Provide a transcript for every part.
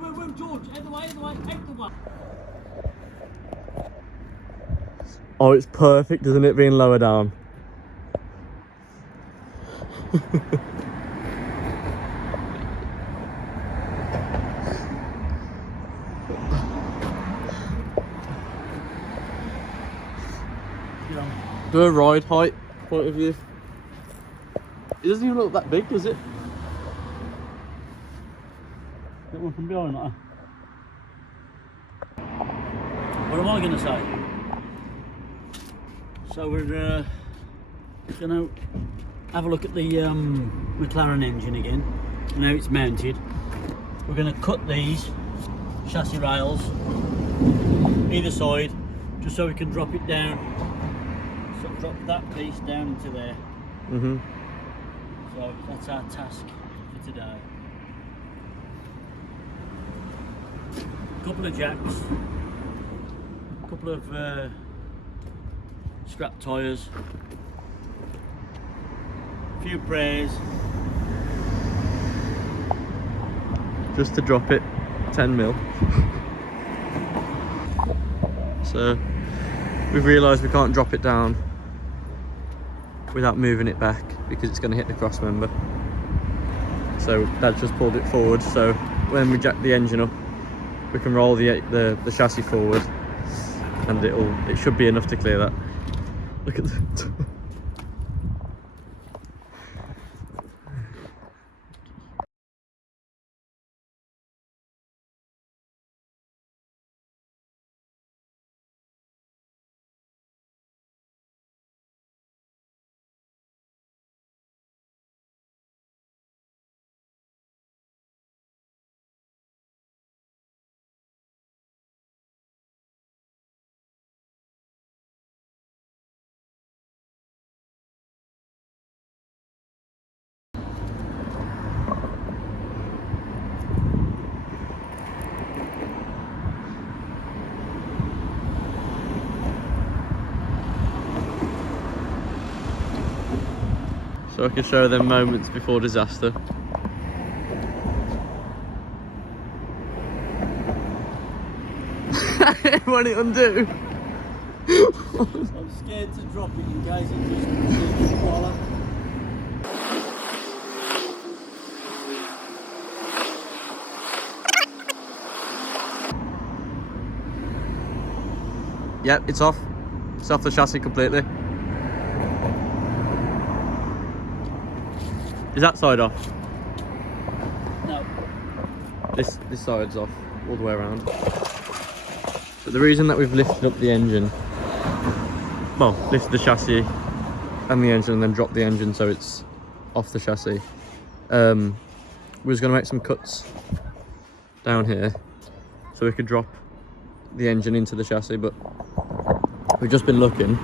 Move, George. Out the way, out the way, out the way. Oh, it's perfect, isn't it, being lower down? Do a ride height point of view. It doesn't even look that big, does it? Get one from behind, like. What am I going to say? So we're going to have a look at the Mclaren engine again. Now it's mounted. We're going to cut these chassis rails either side, just so we can drop it down. So drop that piece down into there. So that's our task for today. A couple of jacks, a couple of scrap tyres, a few prayers. Just to drop it 10 mil. So we've realised we can't drop it down without moving it back because it's going to hit the cross member. So Dad's just pulled it forward, so when we jack the engine up we can roll the chassis forward and it should be enough to clear that. Look at that. So I can show them moments before disaster. Won't it undo? I'm scared to drop it in case it just swallow. Yep, it's off. It's off the chassis completely. Is that side off? No. This side's off all the way around. But the reason that we've lifted up the engine, well, lifted the chassis and the engine and then dropped the engine so it's off the chassis, we was going to make some cuts down here so we could drop the engine into the chassis, but we've just been looking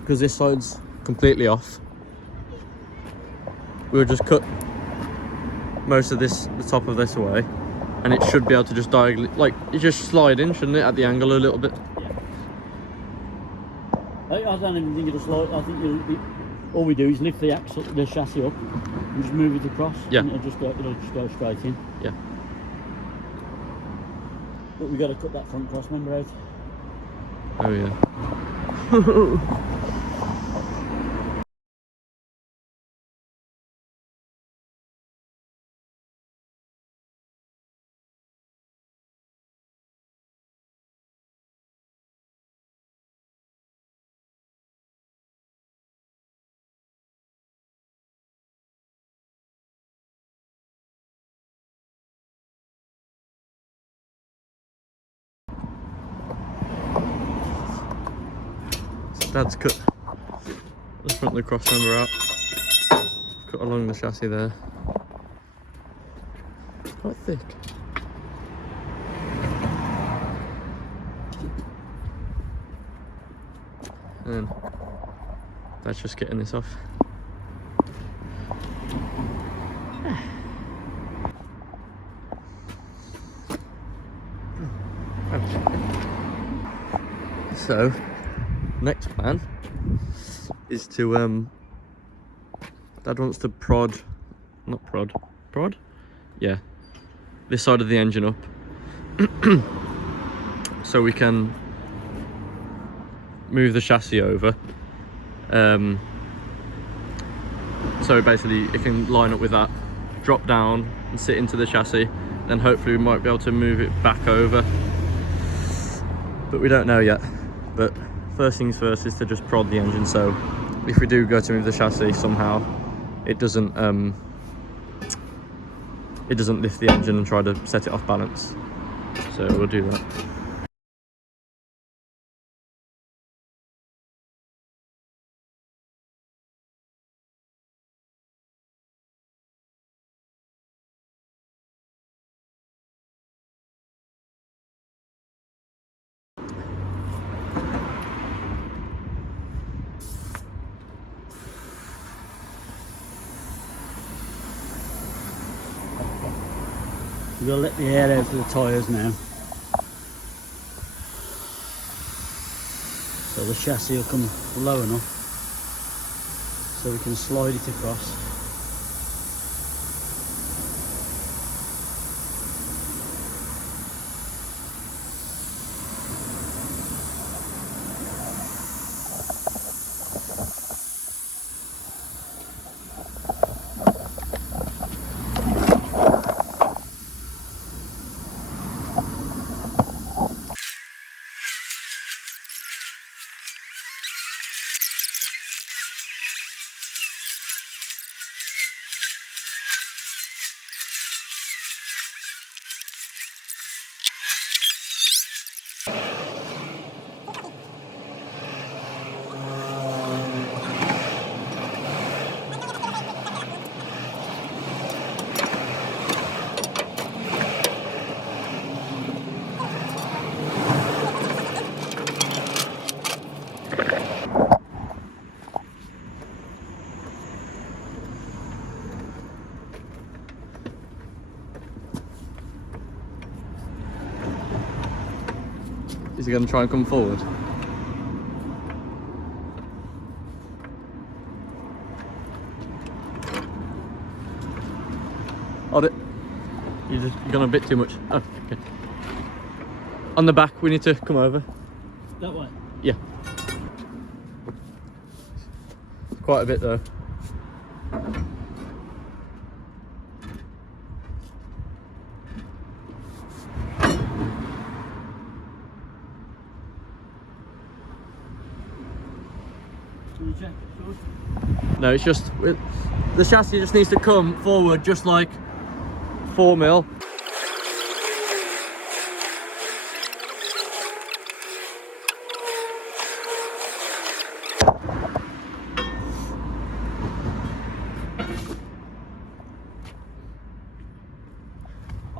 because this side's completely off. We'll just cut most of this, the top of this away, and it should be able to just diagonally, like, it just slide in, shouldn't it, at the angle a little bit? Yeah. I don't even think it'll slide. I think all we do is lift the axle, the chassis up, and just move it across. Yeah. And it'll just go straight in. Yeah. But we got to cut that front cross member out. Oh yeah. Dad's cut the front of the cross member out, cut along the chassis there. It's quite thick. And then Dad's just getting this off. So next plan is to Dad wants to prod? Yeah, this side of the engine up so we can move the chassis over. So basically it can line up with that, drop down and sit into the chassis, then hopefully we might be able to move it back over, but we don't know yet. But first things first is to just prod the engine, so if we do go to move the chassis somehow, it doesn't lift the engine and try to set it off balance. So we'll do that. We'll let the air out of the tyres now. So the chassis will come low enough so we can slide it across. Is he going to try and come forward? Hold it. You've gone a bit too much. Oh, okay. On the back, we need to come over. That way? Yeah. It's quite a bit though. No, it's just the chassis just needs to come forward just like 4 mil.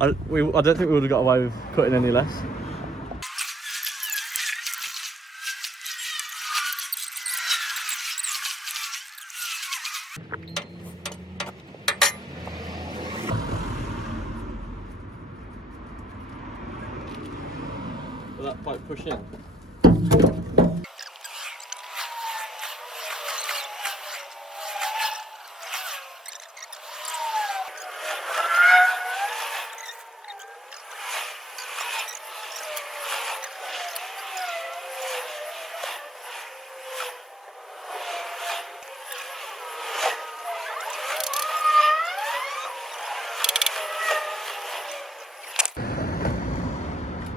I don't think we would have got away with cutting any less. Will that pipe push in?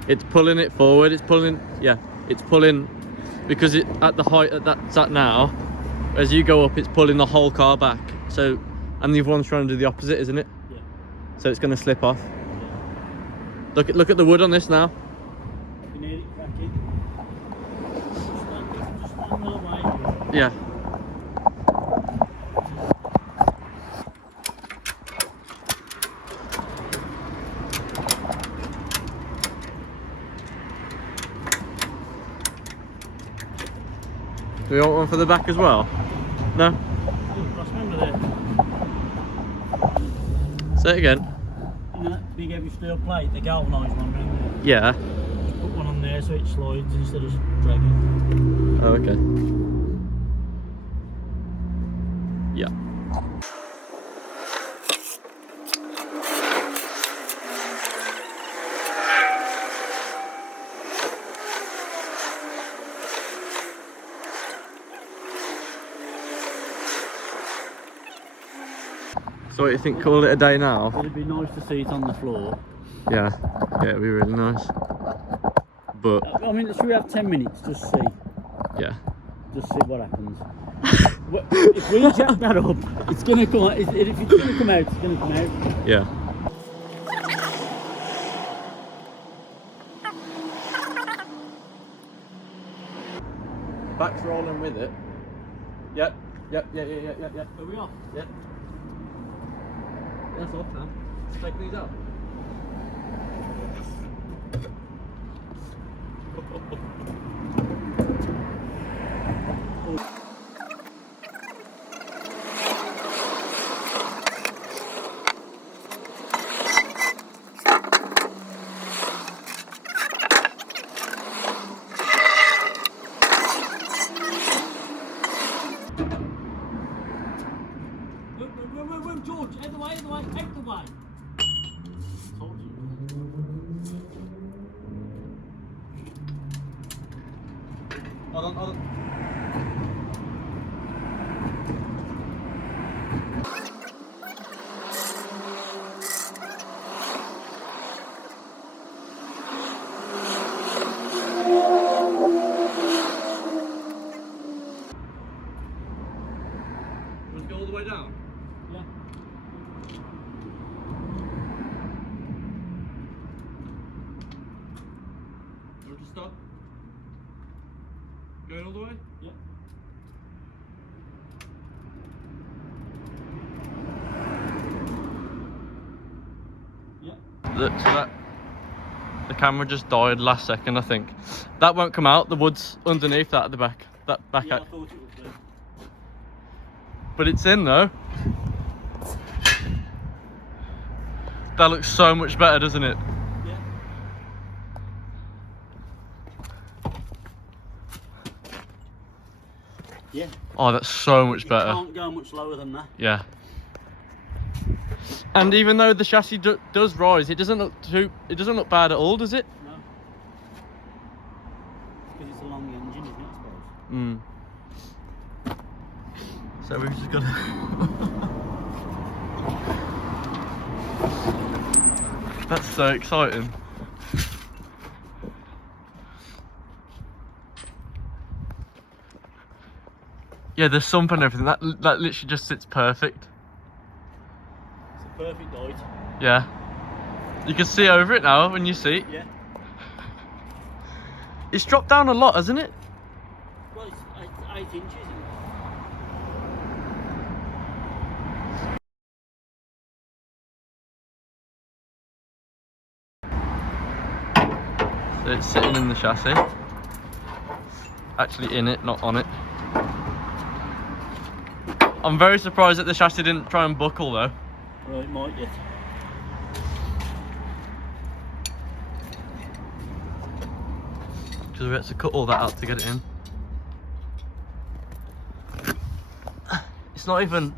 It's pulling it forward, it's pulling, yeah, it's pulling, because it at the height that that's at now, as you go up, it's pulling the whole car back. So, and the other one's trying to do the opposite, isn't it? Yeah. So it's going to slip off. Yeah. Look at the wood on this now. You need it cracking. Just one little way. Yeah. Do we want one for the back as well? No? Say it again. You know that big heavy steel plate, the galvanised one, remember? Yeah. Just put one on there so it slides instead of dragging. Oh, okay. Yeah. So what do you think, call it a day now? It'd be nice to see it on the floor. Yeah, it'd be really nice. But I mean, should we have 10 minutes? Just see. yeah. Just see what happens. If we jack that up, it's gonna come out. If it's gonna come out, it's gonna come out. Yeah. Back's rolling with it. Yep. Yep. Yeah. Are we off? Yep. That's off now. Let's take these out. Whoa, George, out the way, out the way, out the way. Told you. Hold on. Let's go all the way down. Yeah. Or just stop. Going all the way? Yeah. So the camera just died last second, I think. That won't come out. The wood's underneath that at the back. That back Yeah, I out. thought it would be. But it's in though. That looks so much better, doesn't it? Yeah. Yeah. Oh, that's so much You better. can't go much lower than that. Yeah. And even though the chassis does rise, it doesn't look bad at all, does it? No. Because it's a long engine, isn't it, I suppose? So we've just got to... That's so exciting. Yeah, the sump and everything, that literally just sits perfect. It's a perfect height. Yeah. You can see over it now when you see it. Yeah. It's dropped down a lot, hasn't it? Well, it's 8 inches, isn't it? So it's sitting in the chassis. Actually in it, not on it. I'm very surprised that the chassis didn't try and buckle though. Well, it might yet. Because we had to cut all that out to get it in. It's not even...